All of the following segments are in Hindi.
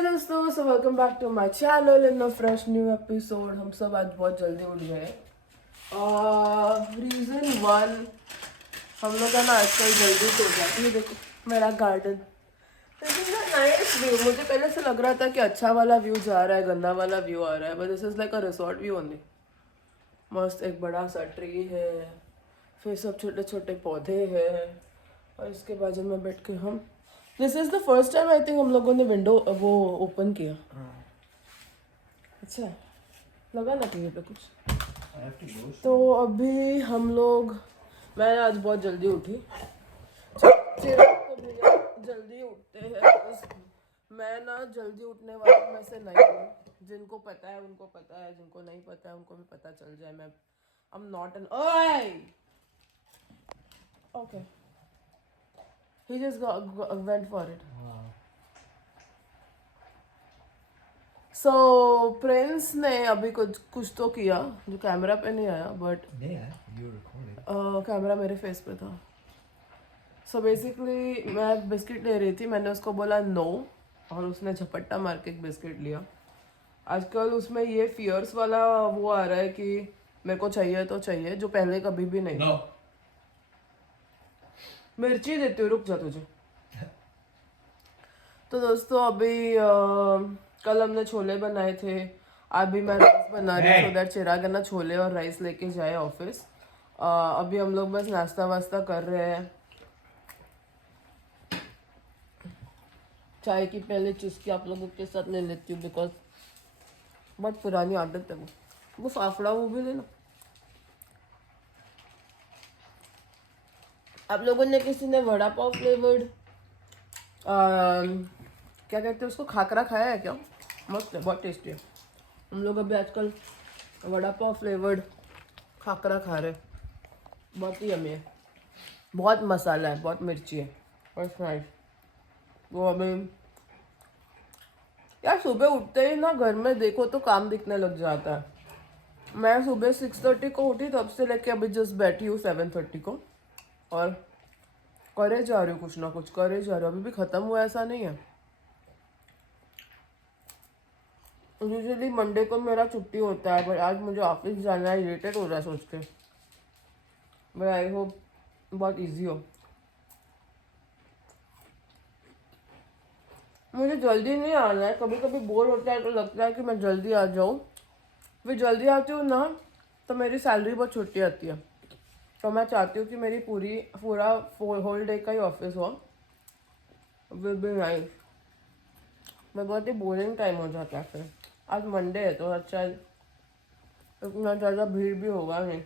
हाय दोस्तों, so welcome back to my channel in a fresh new episode. हम सब आज बहुत जल्दी उठ गए। रीज़न वन, हम लोग का ना आजकल जल्दी सो जाती है। देखो मेरा गार्डन, नाइस व्यू। मुझे पहले से लग रहा था कि अच्छा वाला व्यू जा रहा है, गंदा वाला व्यू आ रहा है, but this is like a resort view only. मस्त एक बड़ा सा ट्री है, फिर सब छोटे छोटे पौधे हैं, और इसके बाजू में बैठ के हम, this is the first time I think हम लोगों ने विंडो वो ओपन किया। अच्छा लगा ना टीवी पे कुछ। तो अभी हम लोग, मैं आज बहुत जल्दी उठी। चिराग तो भैया जल्दी उठते हैं, बस मैं ना जल्दी उठने वालों में से नहीं हूँ। जिनको पता है उनको पता है, जिनको नहीं पता है उनको भी पता चल जाए। मैं आई एम नॉट एन ओए okay, he just went for it. So Prince ने अभी कुछ तो किया जो कैमरा पे नहीं आया, बट कैमरा मेरे फेस पे था। सो बेसिकली मैं बिस्किट ले रही थी, मैंने उसको बोला नो, और उसने झपट्टा मार के एक बिस्किट लिया। आजकल उसमें ये फियर्स वाला वो आ रहा है कि मेरे को चाहिए तो चाहिए, जो पहले कभी भी नहीं था। मिर्ची देती हूँ, रुक जा तुझे। तो दोस्तों अभी कल हमने छोले बनाए थे, अभी मैं राइस बना रही हूँ, सो दैट चिराग है ना छोले और राइस लेके जाए ऑफिस। अभी हम लोग बस नाश्ता वास्ता कर रहे हैं। चाय की पहले चुस्की आप लोगों के साथ ले लेती हूँ, बिकॉज बहुत पुरानी आदत है वो फाफड़ा वो भी लेना। आप लोगों ने किसी ने वड़ा पाव फ्लेवर्ड क्या कहते हैं उसको, खाकरा खाया है क्या? मस्त है, बहुत टेस्टी है। हम लोग अभी आजकल वड़ा पाव फ्लेवर्ड खाकरा खा रहे हैं, बहुत ही यम्मी है, बहुत मसाला है, बहुत मिर्ची है, बस नाइस। वो अभी यार सुबह उठते ही ना घर में देखो तो काम दिखने लग जाता है। मैं सुबह 6:30 को उठी, तब से लेके अभी जस्ट बैठी हूँ 7:30 को, और करे जा रही हूँ, कुछ ना कुछ करे जा रही हूँ। अभी भी ख़त्म हुआ ऐसा नहीं है। यूजुअली मंडे को मेरा छुट्टी होता है, पर आज मुझे ऑफिस जाना है, इरिटेट हो रहा है सोच के। बट आई होप बहुत इजी हो। मुझे जल्दी नहीं आना है, कभी कभी बोर होता है तो लगता है कि मैं जल्दी आ जाऊँ। फिर जल्दी आती हूँ ना तो मेरी सैलरी बहुत छोटी आती है, तो मैं चाहती हूँ कि मेरी पूरा होल डे का ही ऑफिस हो, विल बी नाइस। मैं बहुत ही बोरिंग टाइम हो जाता है फिर। आज मंडे है तो अच्छा इतना ज़्यादा भीड़ भी होगा नहीं,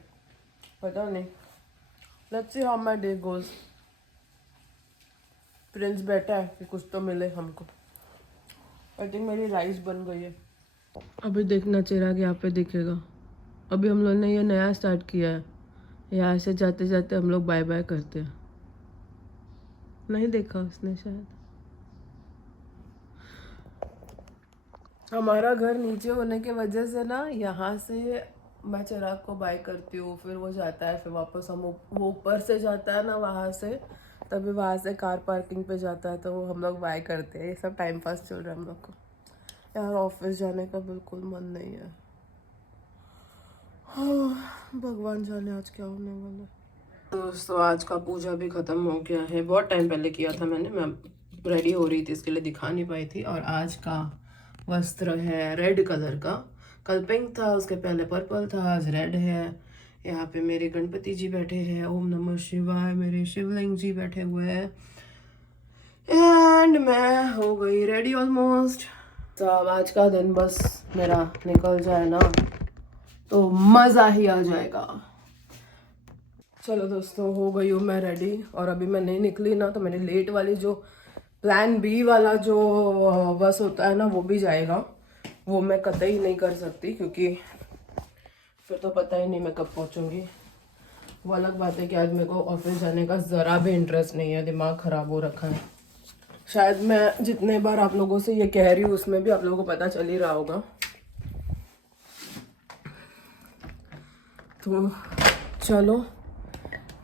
पता नहीं। Let's see how my day goes. Prince बैठा है कि कुछ तो मिले हमको। आई थिंक मेरी राइस बन गई है। अभी देखना चिराग यहाँ पे दिखेगा। अभी हम लोग ने ये नया स्टार्ट किया है, यहाँ से जाते जाते हम लोग बाय बाय करते हैं। नहीं देखा उसने शायद। हमारा घर नीचे होने की वजह से ना, यहाँ से मैं चिराग को बाय करती हूँ, फिर वो जाता है, फिर वापस हम वो ऊपर से जाता है ना वहाँ से, तभी वहाँ से कार पार्किंग पे जाता है, तो हम लोग बाय करते हैं। ये सब टाइम पास चल रहा है हम लोग को। यार ऑफिस जाने का बिल्कुल मन नहीं है। भगवान जाने आज क्या होने वाला है। दोस्तों आज का पूजा भी ख़त्म हो गया है, बहुत टाइम पहले किया था मैंने, मैं रेडी हो रही थी इसके लिए दिखा नहीं पाई थी। और आज का वस्त्र है रेड कलर का, कल पिंक था, उसके पहले पर्पल था, आज रेड है। यहाँ पे मेरे गणपति जी बैठे हैं, ओम नमः शिवाय, मेरे शिवलिंग जी बैठे हुए हैं, एंड मैं हो गई रेडी ऑलमोस्ट। तो अब आज का दिन बस मेरा निकल जाए ना तो मज़ा ही आ जाएगा। चलो दोस्तों, हो गई हूँ मैं रेडी, और अभी मैं नहीं निकली ना तो मेरी लेट वाली जो प्लान बी वाला जो बस होता है ना वो भी जाएगा। वो मैं कतई नहीं कर सकती, क्योंकि फिर तो पता ही नहीं मैं कब पहुँचूँगी। वो अलग बात है कि आज मेरे को ऑफिस जाने का ज़रा भी इंटरेस्ट नहीं है, दिमाग ख़राब हो रखा है। शायद मैं जितने बार आप लोगों से ये कह रही हूँ उसमें भी आप लोगों को पता चल ही रहा होगा। तो चलो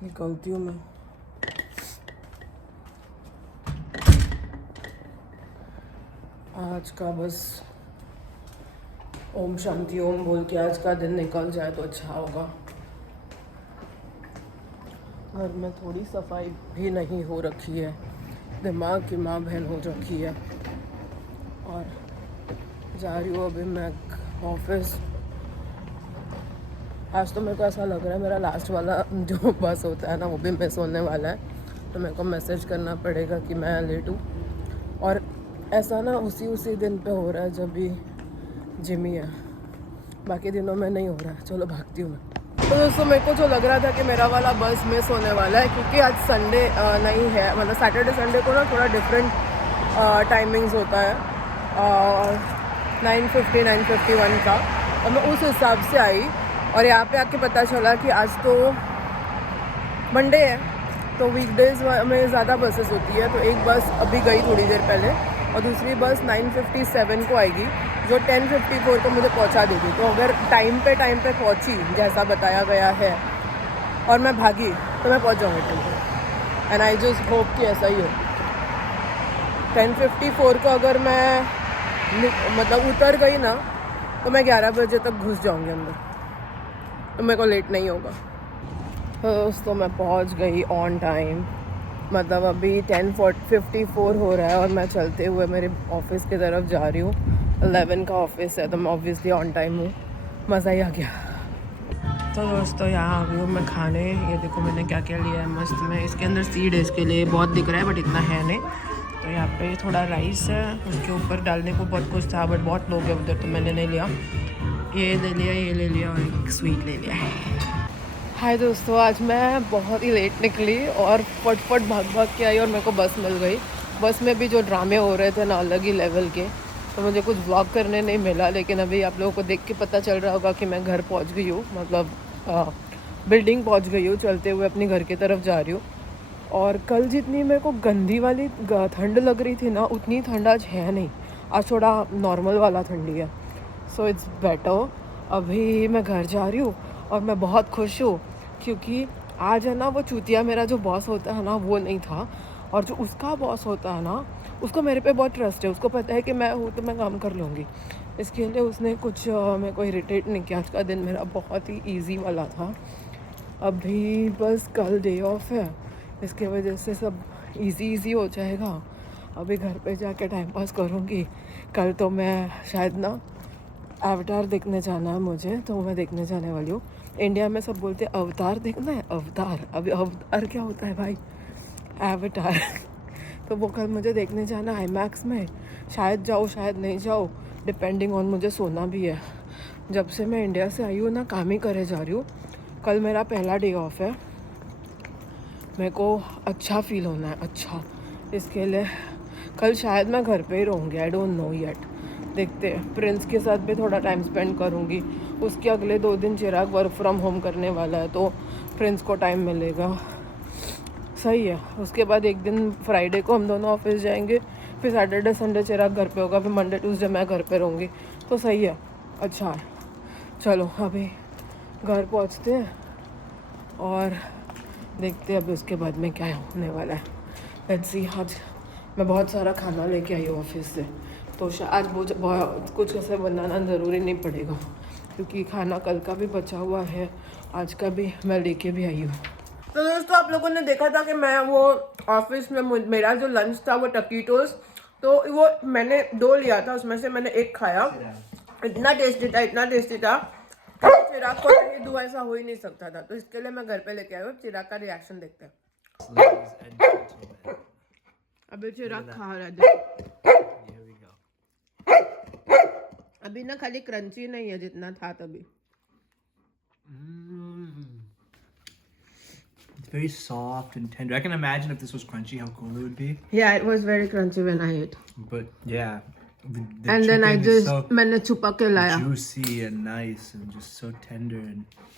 निकलती हूँ मैं। आज का बस ओम शांति ओम बोल के आज का दिन निकल जाए तो अच्छा होगा। घर में थोड़ी सफाई भी नहीं हो रखी है, दिमाग की माँ बहन हो रखी है। और जा रही हूँ अभी मैं ऑफिस। आज तो मेरे को ऐसा लग रहा है मेरा लास्ट वाला जो बस होता है ना वो भी मिस होने वाला है, तो मेरे को मैसेज करना पड़ेगा कि मैं लेट हूँ। और ऐसा ना उसी दिन पे हो रहा है जब भी जिमी है, बाकी दिनों में नहीं हो रहा है। चलो भागती हूँ मैं। तो दोस्तों मेरे को जो लग रहा था कि मेरा वाला बस मिस होने वाला है, क्योंकि आज संडे नहीं है, मतलब सैटरडे संडे को ना थोड़ा डिफरेंट टाइमिंग्स होता है 9:50 9:51 का। और मैं उस हिसाब से आई और यहाँ पे आके पता चला कि आज तो मंडे है, तो वीकडेज में ज़्यादा बसेस होती है। तो एक बस अभी गई थोड़ी देर पहले और दूसरी बस 9:57 को आएगी जो 10:54 को मुझे पहुंचा देगी। तो अगर टाइम पे पहुंची जैसा बताया गया है और मैं भागी तो मैं पहुंच जाऊँगी टाइम पे। एंड आई जस्ट होप कि ऐसा ही हो। 10:54 को अगर मैं मतलब उतर गई ना तो मैं 11 बजे तक घुस जाऊँगी अंदर, तो मेरे को लेट नहीं होगा। तो दोस्तों मैं पहुंच गई ऑन टाइम, मतलब अभी 10:54 हो रहा है और मैं चलते हुए मेरे ऑफिस की तरफ जा रही हूँ। 11 का ऑफिस है तो मैं ऑब्वियसली ऑन टाइम हूँ। मज़ा ही आ गया। तो दोस्तों यहाँ आ गई हूँ मैं खाने। ये देखो मैंने क्या क्या लिया है मस्त में। इसके अंदर सीड है, इसके लिए बहुत दिख रहा है बट इतना है नहीं। तो यहाँ पे थोड़ा राइस है, उसके ऊपर डालने को बहुत कुछ था बट बहुत लोग हैं उधर तो मैंने नहीं लिया। ये ले लिया और एक स्वीट ले लिया है। हाय दोस्तों, आज मैं बहुत ही लेट निकली और फटफट भाग के आई और मेरे को बस मिल गई। बस में भी जो ड्रामे हो रहे थे ना अलग ही लेवल के, तो मुझे कुछ व्लॉग करने नहीं मिला। लेकिन अभी आप लोगों को देख के पता चल रहा होगा कि मैं घर पहुंच गई हूँ, मतलब बिल्डिंग पहुंच गई हूँ। चलते हुए अपने घर की तरफ जा रही हूँ। और कल जितनी मेरे को गंदी वाली ठंड लग रही थी ना, उतनी ठंड आज है नहीं। आज थोड़ा नॉर्मल वाला ठंडी है, सो इट्स बेटर। अभी मैं घर जा रही हूँ और मैं बहुत खुश हूँ क्योंकि आज है ना वो चूतिया मेरा जो बॉस होता है ना वो नहीं था, और जो उसका बॉस होता है ना उसको मेरे पे बहुत ट्रस्ट है। उसको पता है कि मैं हूँ तो मैं काम कर लूँगी, इसके लिए उसने कुछ मेरे को इरिटेट नहीं किया। आज का दिन मेरा बहुत ही ईजी वाला था। अभी बस कल डे ऑफ है, इसके वजह से सब इजी हो जाएगा। अभी घर पे जाके टाइम पास करूँगी। कल तो मैं शायद ना अवतार देखने जाना है मुझे, तो मैं देखने जाने वाली हूँ। इंडिया में सब बोलते हैं अवतार देखना है, अवतार। अभी अवतार क्या होता है भाई? एवतार तो वो कल मुझे देखने जाना है IMAX में। शायद जाओ शायद नहीं जाओ, डिपेंडिंग ऑन मुझे सोना भी है। जब से मैं इंडिया से आई हूँ ना काम ही करे जा रही हूँ। कल मेरा पहला डे ऑफ है, मेरे को अच्छा फील होना है, अच्छा। इसके लिए कल शायद मैं घर पे ही रहूँगी, आई डोंट नो येट, देखते हैं। प्रिंस के साथ भी थोड़ा टाइम स्पेंड करूँगी। उसके अगले 2 दिन चिराग वर्क फ्रॉम होम करने वाला है, तो प्रिंस को टाइम मिलेगा, सही है। उसके बाद एक दिन फ्राइडे को हम दोनों ऑफिस जाएंगे, फिर सैटरडे संडे चिराग घर पे होगा, फिर मंडे ट्यूसडे मैं घर पे रहूँगी, तो सही है, अच्छा है। चलो अभी घर पहुँचते हैं और देखते हैं अभी उसके बाद में क्या होने वाला है। Let's see. आज मैं बहुत सारा खाना लेके आई हूँ ऑफिस से, तो आज बहुत कुछ ऐसे बनाना ज़रूरी नहीं पड़ेगा क्योंकि खाना कल का भी बचा हुआ है, आज का भी मैं लेके भी आई हूँ। तो दोस्तों आप लोगों ने देखा था कि मैं वो ऑफिस में मेरा जो लंच था वो टकीटोस, तो वो मैंने 2 लिया था, उसमें से मैंने 1 खाया। इतना टेस्टी था चिराग को नहीं दूँ ऐसा हो ही नहीं सकता था, तो इसके लिए मैं घर पे लेके आई हूँ। चिराग का रिएक्शन देखते हैं। अभी चिराग खा रहा है, अभी ना खाली क्रंची नहीं है जितना था तभी। It's very soft and tender. I can imagine if this was crunchy, how cool it would be. Yeah, it was very crunchy when I ate. But yeah, the And then I chicken is just so मैंने छुपा के लाया. juicy and nice and just so tender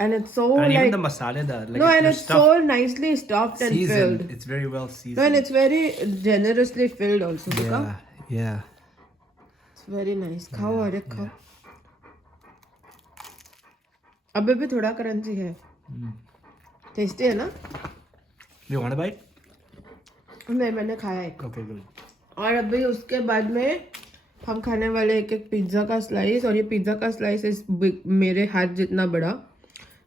And it's so and like even the masala da, like no, and there's it's stuff so nicely stuffed and seasoned. filled. It's very well seasoned. No, and it's very generously filled also. Yeah. It's very nice. खाओ और एक खाओ. अभी भी थोड़ा क्रंची है. टेस्टी है ना? You want a bite? नहीं, मैंने खाया है. Okay, good. और अभी उसके बाद में हम खाने वाले एक एक पिज्ज़ा का स्लाइस, और ये पिज्ज़ा का स्लाइस इस मेरे हाथ जितना बड़ा,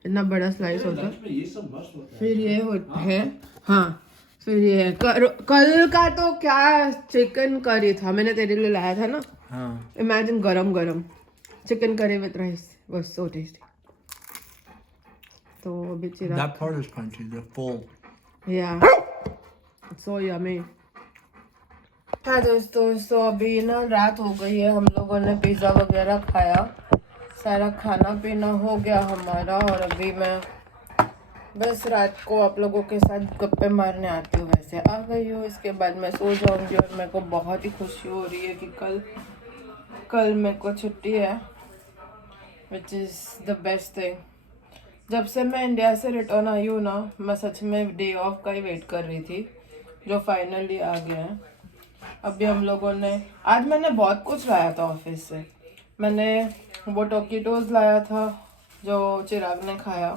इतना बड़ा स्लाइस होता है। ये सब मस्त होता फिर ये होता है, हाँ, फिर ये कल का तो क्या चिकन करी था, मैंने तेरे लिए लाया था ना। हाँ। इमेजिन गरम गरम chicken curry with rice, was so tasty. तो अभी चिराग, That part is crunchy. The full. या सो यमी। हाँ दोस्तों, तो अभी ना रात हो गई है, हम लोगों ने पिज़्ज़ा वगैरह खाया, सारा खाना पीना हो गया हमारा, और अभी मैं बस रात को आप लोगों के साथ गप्पे मारने आती हूँ, वैसे आ गई हूँ। इसके बाद मैं सो जाऊँगी, और मेरे को बहुत ही खुशी हो रही है कि कल मेरे को छुट्टी है, which is the best thing. जब से मैं इंडिया से रिटर्न आई हूँ ना, मैं सच में डे ऑफ का ही वेट कर रही थी, जो फाइनली आ गया है। अभी हम लोगों ने, आज मैंने बहुत कुछ लाया था ऑफिस से। मैंने वो टोकीटोज लाया था जो चिराग ने खाया,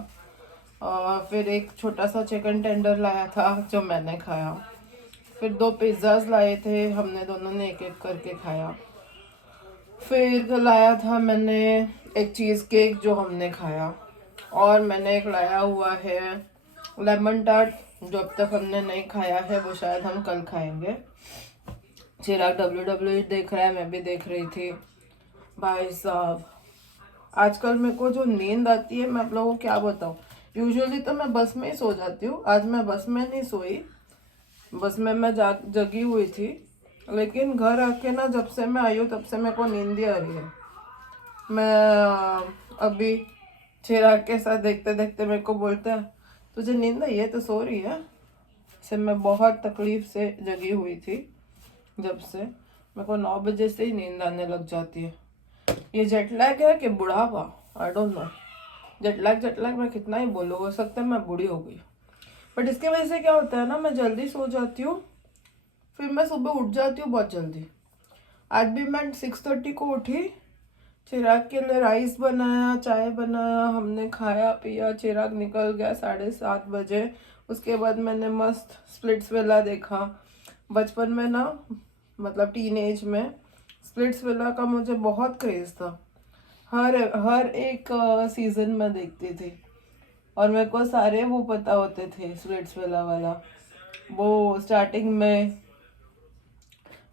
और फिर एक छोटा सा चिकन टेंडर लाया था जो मैंने खाया, फिर 2 पिज़्ज़ाज लाए थे, हमने दोनों ने एक एक करके खाया, फिर लाया था मैंने एक चीज़ केक जो हमने खाया, और मैंने एक लाया हुआ है लेमन टार्ट जो अब तक हमने नहीं खाया है, वो शायद हम कल खाएंगे। चिराग WWE देख रहा है, मैं भी देख रही थी। भाई साहब, आजकल मेरे को जो नींद आती है, मैं आप लोगों को क्या बताऊँ। यूजुअली तो मैं बस में ही सो जाती हूँ, आज मैं बस में नहीं सोई, बस में मैं जगी हुई थी, लेकिन घर आके ना जब से मैं आई हूँ तब से मेरे को नींद ही आ रही है। मैं अभी चिराग के साथ देखते देखते मेरे को बोलता है, तुझे नींद आई है तो सो रही है। से मैं बहुत तकलीफ से जगी हुई थी, जब से मेरे को 9 बजे से ही नींद आने लग जाती है। ये जेट लैग है कि बुढ़ापा, I don't know. Jet lag मैं कितना ही बोलूँ, हो सकता है मैं बूढ़ी हो गई, बट इसकी वजह से क्या होता है ना, मैं जल्दी सो जाती हूँ, फिर मैं सुबह उठ जाती हूँ बहुत जल्दी। आज भी मैं 6:30 को उठी, चिराग के लिए राइस बनाया, चाय बनाया, हमने खाया पिया, चिराग निकल गया 7:30 बजे। उसके बाद मैंने मस्त स्प्लिट्सविला देखा। बचपन में ना, मतलब टीनेज में स्प्लिट्सविला का मुझे बहुत क्रेज था, हर एक सीजन में देखती थी, और मेरे को सारे वो पता होते थे स्प्लिट्सविला वाला। वो स्टार्टिंग में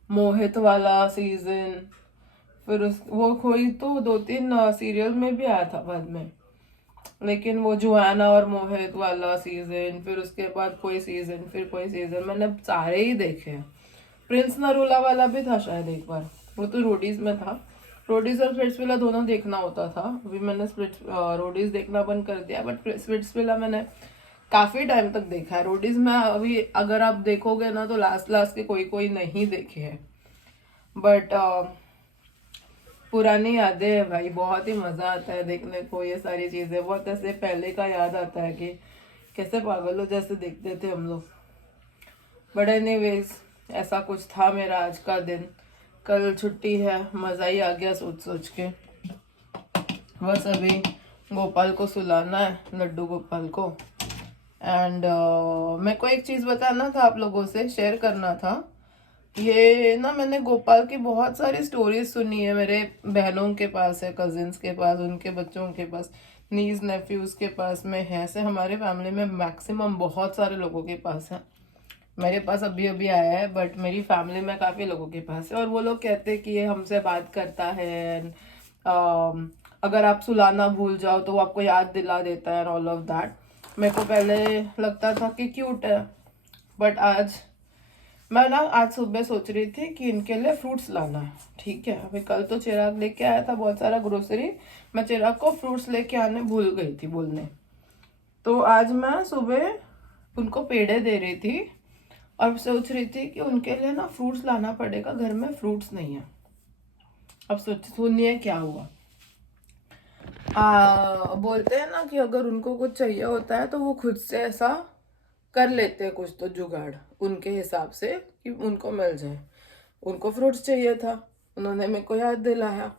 मोहित वाला सीजन, फिर वो कोई तो 2-3 सीरियल में भी आया था बाद में, लेकिन वो जोआना और मोहित वाला सीजन, फिर उसके बाद कोई सीजन, फिर कोई सीजन, मैंने सारे ही देखे हैं। प्रिंस नरूला वाला भी था शायद एक बार, वो तो रोडीज में था। रोडीज और स्प्लिट्सविला दोनों देखना होता था। अभी मैंने रोडीज देखना बंद कर दिया, बट स्प्लिट्सविला मैंने काफ़ी टाइम तक देखा है। रोडीज में अभी अगर आप देखोगे ना तो लास्ट के कोई नहीं देखे हैं, बट पुरानी यादें है भाई, बहुत ही मज़ा आता है देखने को ये सारी चीज़ें। बहुत ऐसे पहले का याद आता है कि कैसे पागलों जैसे देखते थे हम लोग। बट एनीवेज, ऐसा कुछ था मेरा आज का दिन। कल छुट्टी है, मज़ा ही आ गया सोच के। बस अभी गोपाल को सुलाना है, लड्डू गोपाल को। एंड मेरे को एक चीज़ बताना था, आप लोगों से शेयर करना था। ये ना, मैंने गोपाल की बहुत सारी स्टोरीज सुनी है, मेरे बहनों के पास है, कजिन्स के पास, उनके बच्चों के पास, नीज नेफ्यूज के पास में है, ऐसे हमारे फैमिली में मैक्सिमम बहुत सारे लोगों के पास है। मेरे पास अभी अभी आया है, बट मेरी फैमिली में काफ़ी लोगों के पास है, और वो लोग कहते हैं कि ये हमसे बात करता है, अगर आप सुलाना भूल जाओ तो वो आपको याद दिला देता है, ऑल ऑफ दैट। मेरे को पहले लगता था कि क्यूट है, बट आज सुबह सोच रही थी कि इनके लिए फ्रूट्स लाना है। ठीक है, अभी कल तो चिराग लेके आया था बहुत सारा ग्रोसरी, मैं चिराग को फ्रूट्स लेके आने भूल गई थी बोलने। तो आज मैं सुबह उनको पेड़े दे रही थी, और सोच रही थी कि उनके लिए ना फ्रूट्स लाना पड़ेगा, घर में फ्रूट्स नहीं है। अब सुनिए क्या हुआ। बोलते हैं ना कि अगर उनको कुछ चाहिए होता है तो वो खुद से ऐसा कर लेते हैं कुछ तो जुगाड़, उनके हिसाब से, कि उनको मिल जाए। उनको फ्रूट्स चाहिए था, उन्होंने मेरे को याद दिलाया,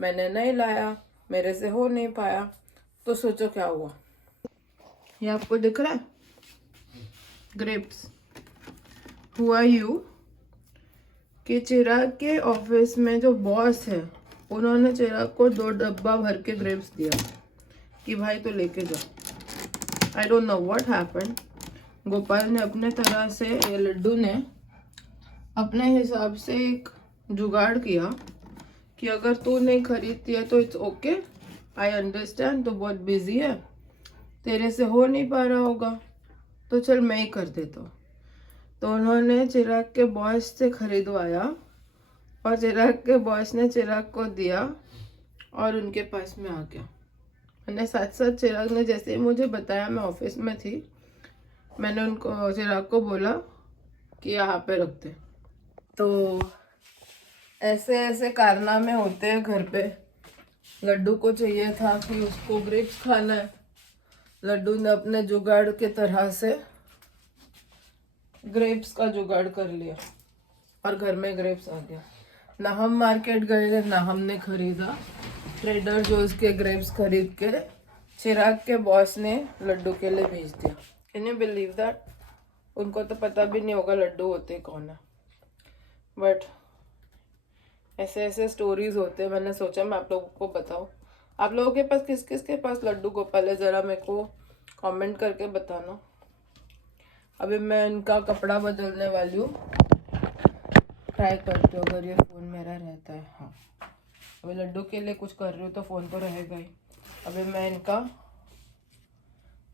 मैंने नहीं लाया, मेरे से हो नहीं पाया, तो सोचो क्या हुआ। ये आपको दिख रहा है, ग्रेप्स। हुआ यूं कि चिराग के ऑफिस में जो बॉस है उन्होंने चिराग को 2 डब्बा भर के ग्रेप्स दिया कि भाई तो लेके जाओ। I don't know what happened. Gopal ने अपने तरह से, ये लड्डू ने अपने हिसाब से एक जुगाड़ किया कि अगर तू नहीं खरीदती है तो इट्स ओके, आई अंडरस्टैंड, तो बहुत बिजी है, तेरे से हो नहीं पा रहा होगा तो चल मैं ही कर देता हूँ। तो उन्होंने चिराग के बॉस से खरीदवाया और चिराग के बॉस ने चिराग को दिया और उनके पास में आ गया। मैंने साथ साथ चिराग ने जैसे ही मुझे बताया, मैं ऑफिस में थी, मैंने उनको चिराग को बोला कि यहाँ पे रख दे। तो ऐसे ऐसे कारनामे होते हैं घर पे। लड्डू को चाहिए था कि उसको ग्रेप्स खाना है, लड्डू ने अपने जुगाड़ के तरह से ग्रेप्स का जुगाड़ कर लिया और घर में ग्रेप्स आ गया। ना हम मार्केट गए थे, ना हमने खरीदा, ट्रेडर जोस के ग्रेप्स खरीद के चिराग के बॉस ने लड्डू के लिए भेज दिया। Can you believe that? उनको तो पता भी नहीं होगा लड्डू होते कौन है, बट ऐसे ऐसे स्टोरीज होते हैं। मैंने सोचा मैं आप लोगों को बताऊं। आप लोगों के पास किस किस के पास लड्डू गोपाल है, ज़रा मेरे को कमेंट करके बताना। अभी मैं इनका कपड़ा बदलने वाली हूँ, ट्राई करती हूँ अगर ये फ़ोन मेरा रहता है। हाँ, अभी लड्डू के लिए कुछ कर रही हूँ तो फ़ोन तो रहेगा ही। अभी मैं इनका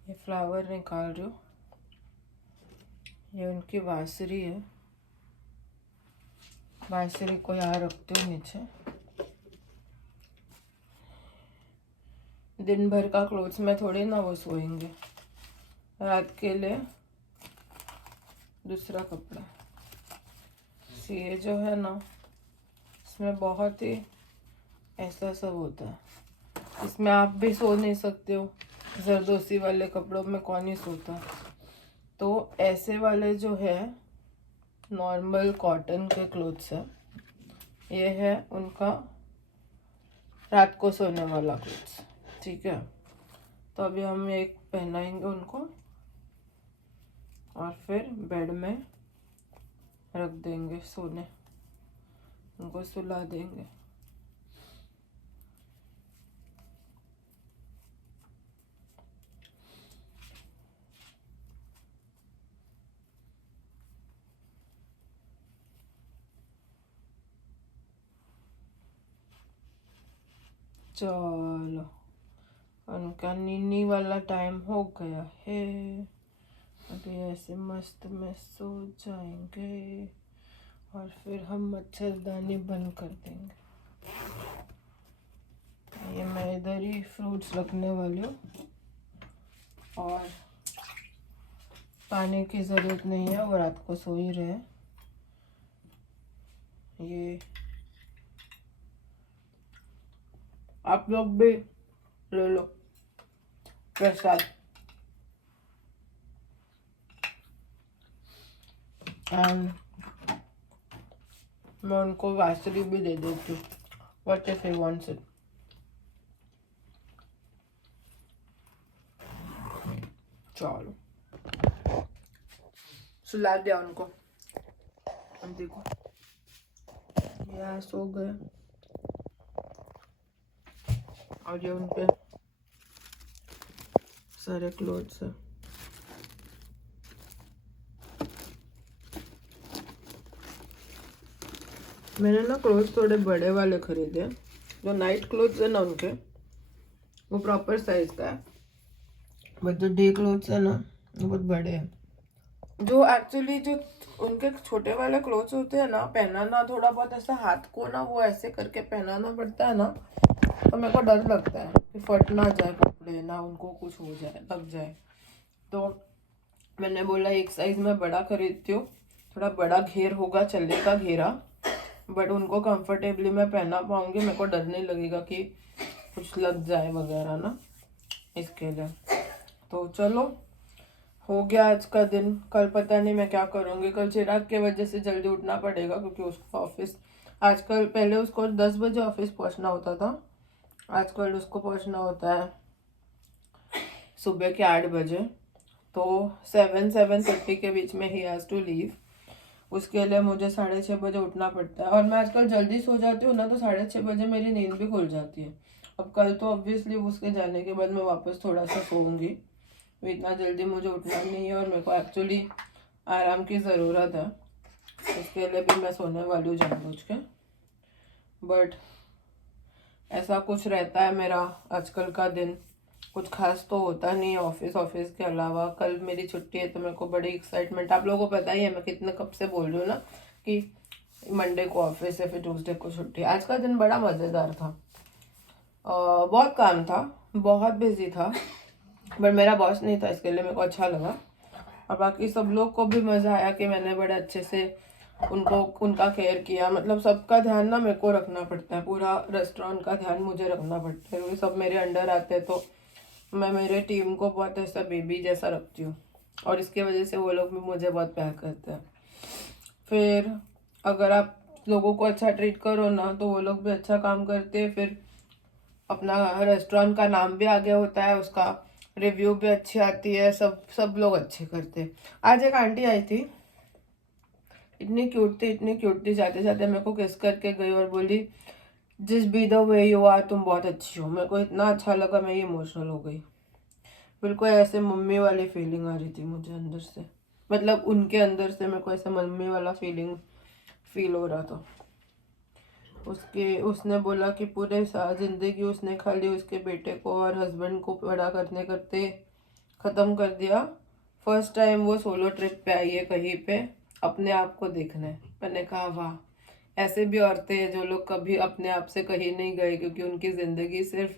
ये फ्लावर निकाल रही हूँ, ये उनकी बांसुरी है, बांसुरी को यहाँ रखती हूँ नीचे। दिन भर का क्लोथ्स में थोड़ी ना वो सोएंगे, रात के लिए दूसरा कपड़ा। ये जो है ना, इसमें बहुत ही ऐसा सब होता है, इसमें आप भी सो नहीं सकते हो। जरदोसी वाले कपड़ों में कौन ही सोता। तो ऐसे वाले जो है नॉर्मल कॉटन के क्लोथ्स है, ये है उनका रात को सोने वाला क्लोथ्स, ठीक है। तो अभी हम एक पहनाएंगे उनको और फिर बेड में रख देंगे सोने, उनको सुला देंगे। चलो, उनका नीनी वाला टाइम हो गया है। अभी ऐसे मस्त में सो जाएंगे और फिर हम मच्छरदानी बंद कर देंगे। ये मैं इधर ही फ्रूट्स रखने वाली हूँ और पानी की ज़रूरत नहीं है, वो रात को सो ही रहे। ये आप लोग भी ले लो प्रसाद। मैं उनको बांसुरी भी दे देती हूँ, what if he wants it. चलो, सुला दिया उनको। अब देखो यहाँ सो गए और ये उनके सारे क्लोथ्स है। मैंने ना क्लोथ्स थोड़े बड़े वाले खरीदे, जो नाइट क्लोथ्स है ना उनके, वो प्रॉपर साइज का है, बट जो डे क्लोथ्स है ना वो बहुत बड़े हैं। जो एक्चुअली जो उनके छोटे वाले क्लोथ्स होते हैं ना, पहनाना थोड़ा बहुत ऐसा हाथ को ना वो ऐसे करके पहनाना पड़ता है ना, तो मेरे को डर लगता है कि फट ना जाए कपड़े, ना उनको कुछ हो जाए, लग जाए। तो मैंने बोला एक साइज में बड़ा खरीदती हूँ, थोड़ा बड़ा घेर होगा, चलेगा घेरा, बट उनको कंफर्टेबली मैं पहना पाऊंगी, मेरे को डर नहीं लगेगा कि कुछ लग जाए वगैरह ना, इसके लिए। तो चलो, हो गया आज का दिन। कल पता नहीं मैं क्या करूँगी। कल चिराग के वजह से जल्दी उठना पड़ेगा क्योंकि उसको ऑफिस आजकल, पहले उसको 10 बजे ऑफिस पहुँचना होता था, आजकल उसको पहुँचना होता है सुबह के 8 बजे। तो 7-7:30 के बीच में ही हैज़ टू लीव। उसके लिए मुझे 6:30 बजे उठना पड़ता है। और मैं आजकल जल्दी सो जाती हूँ ना, तो 6:30 बजे मेरी नींद भी खुल जाती है। अब कल तो ऑब्वियसली उसके जाने के बाद मैं वापस थोड़ा सा सोऊंगी, इतना जल्दी मुझे उठना नहीं है और मेरे को एक्चुअली आराम की ज़रूरत है, इसके लिए भी मैं सोने वाली हूँ जानबूझ के। बट ऐसा कुछ रहता है मेरा आजकल का दिन, कुछ खास तो होता नहीं है ऑफिस के अलावा। कल मेरी छुट्टी है तो मेरे को बड़ी एक्साइटमेंट, आप लोगों को पता ही है मैं कितने कब से बोल रही हूँ ना कि मंडे को ऑफिस है, फिर ट्यूसडे को छुट्टी। आज का दिन बड़ा मज़ेदार था, बहुत काम था, बहुत बिजी था, बट मेरा बॉस नहीं था, इसके लिए मेरे को अच्छा लगा। और बाकी सब लोग को भी मज़ा आया कि मैंने बड़े अच्छे से उनका केयर किया। मतलब सबका ध्यान ना मेरे को रखना पड़ता है, पूरा रेस्टोरेंट का ध्यान मुझे रखना पड़ता है, क्योंकि सब मेरे अंडर आते हैं, तो मैं मेरे टीम को बहुत ऐसा बेबी जैसा रखती हूँ और इसके वजह से वो लोग भी मुझे बहुत प्यार करते हैं। फिर अगर आप लोगों को अच्छा ट्रीट करो ना तो वो लोग भी अच्छा काम करते हैं, फिर अपना रेस्टोरेंट का नाम भी आगे होता है, उसका रिव्यू भी अच्छी आती है, सब लोग अच्छे करते हैं। आज एक आंटी आई थी, इतनी क्यूट थी, जाते जाते मेरे को किस करके गई और बोली just be the way you are, तुम बहुत अच्छी हो। मेरे को इतना अच्छा लगा, मैं इमोशनल हो गई। बिल्कुल ऐसे मम्मी वाली फीलिंग आ रही थी मुझे अंदर से, मतलब उनके अंदर से मेरे को ऐसा मम्मी वाला फील हो रहा था। उसने बोला कि पूरे ज़िंदगी उसने खाली उसके बेटे को और हस्बैंड को बड़ा करने करते ख़त्म कर दिया। फर्स्ट टाइम वो सोलो ट्रिप पे आई है कहीं पे अपने आप को देखने। मैंने कहा वाह, ऐसे भी औरतें हैं जो लोग कभी अपने आप से कहीं नहीं गए, क्योंकि उनकी ज़िंदगी सिर्फ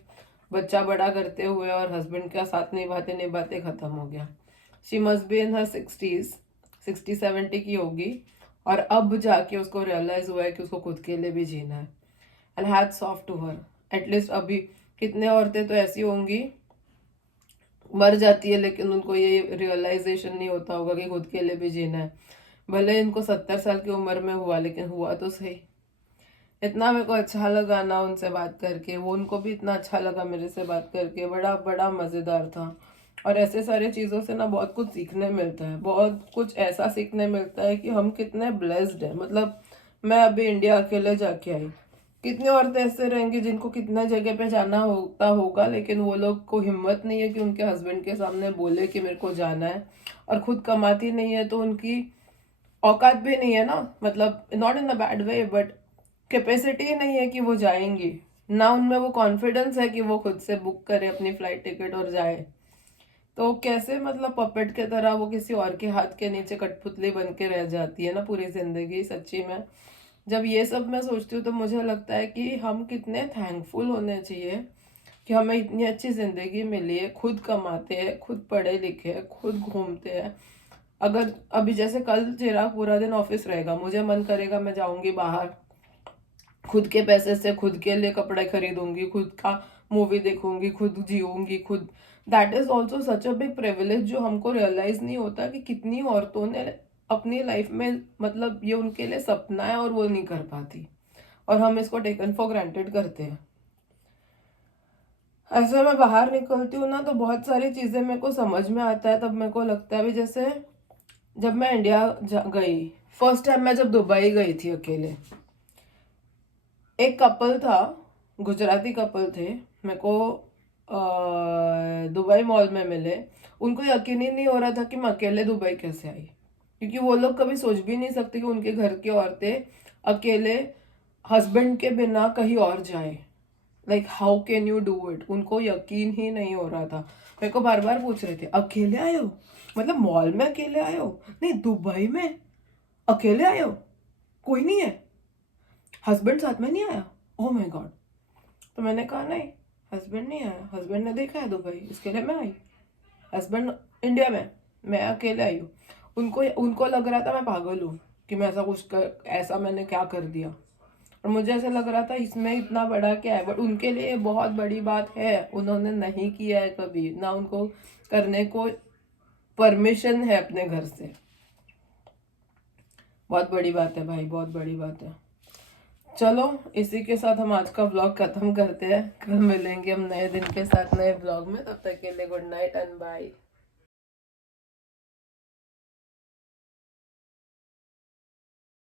बच्चा बड़ा करते हुए और हस्बैंड का साथ निभाते निभाते ख़त्म हो गया। She must be in her 60s, 60-70 की होगी, और अब जाके उसको रियलाइज़ हुआ है कि उसको खुद के लिए भी जीना है। And hats off to her. At least अभी कितने औरतें तो ऐसी होंगी मर जाती है, लेकिन उनको ये रियलाइजेशन नहीं होता होगा कि खुद के लिए भी जीना है। भले इनको 70 साल की उम्र में हुआ, लेकिन हुआ तो सही। इतना मेरे को अच्छा लगा ना उनसे बात करके, वो उनको भी इतना अच्छा लगा मेरे से बात करके, बड़ा बड़ा मज़ेदार था। और ऐसे सारे चीज़ों से ना बहुत कुछ सीखने मिलता है, बहुत कुछ ऐसा सीखने मिलता है कि हम कितने ब्लेस्ड हैं। मतलब मैं अभी इंडिया अकेले जाके आई, कितने औरतें ऐसे रहेंगी जिनको कितना जगह पे जाना होता होगा, लेकिन वो लोग को हिम्मत नहीं है कि उनके हस्बैंड के सामने बोले कि मेरे को जाना है, और खुद कमाती नहीं है तो उनकी औकात भी नहीं है ना, मतलब not in a bad way, but capacity ही नहीं है कि वो जाएंगी ना, उनमें वो कॉन्फिडेंस है कि वो खुद से बुक करे अपनी फ्लाइट टिकट और जाए। तो कैसे मतलब पपेट के तरह वो किसी और के हाथ के नीचे कठपुतली बन के रह जाती है ना पूरी जिंदगी। सच्ची में जब ये सब मैं सोचती हूँ तो मुझे लगता है कि हम कितने थैंकफुल होने चाहिए कि हमें इतनी अच्छी ज़िंदगी मिली है, खुद कमाते हैं, खुद पढ़े लिखे हैं, खुद घूमते हैं। अगर अभी जैसे कल चिराग पूरा दिन ऑफिस रहेगा, मुझे मन करेगा मैं जाऊंगी बाहर, खुद के पैसे से खुद के लिए कपड़े खरीदूंगी, खुद का मूवी देखूंगी, खुद जीऊंगी खुद। That is also such a big privilege जो हमको रियलाइज नहीं होता कि कितनी औरतों ने अपनी लाइफ में, मतलब ये उनके लिए सपना है और वो नहीं कर पाती, और हम इसको टेकन फॉर ग्रांटेड करते हैं। ऐसे मैं बाहर निकलती हूँ ना तो बहुत सारी चीज़ें मेरे को समझ में आता है, तब मेरे को लगता है भी जैसे जब मैं इंडिया गई फर्स्ट टाइम, मैं जब दुबई गई थी अकेले, एक कपल था, गुजराती कपल थे, मेरे को दुबई मॉल में मिले। उनको यकीन ही नहीं हो रहा था कि मैं अकेले दुबई कैसे आई, क्योंकि वो लोग कभी सोच भी नहीं सकते कि उनके घर की औरतें अकेले हस्बैंड के बिना कहीं और जाए। Like how can you do it, उनको यकीन ही नहीं हो रहा था। मेरे को बार बार पूछ रहे थे अकेले आए हो, मतलब मॉल में अकेले आए हो, नहीं दुबई में अकेले आए हो, कोई नहीं है, हस्बैंड साथ में नहीं आया, ओह माय गॉड। तो मैंने कहा नहीं, हस्बैंड नहीं आया, हस्बैंड ने देखा है दुबई, इसके लिए मैं आई, हस्बैंड इंडिया में, मैं अकेले आई हूँ। उनको लग रहा था मैं पागल हूँ कि मैं ऐसा मैंने क्या कर दिया, और मुझे ऐसा लग रहा था इसमें इतना बड़ा क्या है, बट उनके लिए बहुत बड़ी बात है, उन्होंने नहीं किया है कभी ना, उनको करने को परमिशन है अपने घर से। बहुत बड़ी बात है भाई, बहुत बड़ी बात है। चलो इसी के साथ हम आज का व्लॉग खत्म करते हैं, कल मिलेंगे हम नए दिन के साथ नए व्लॉग में, तब तक के लिए गुड नाइट एंड बाय।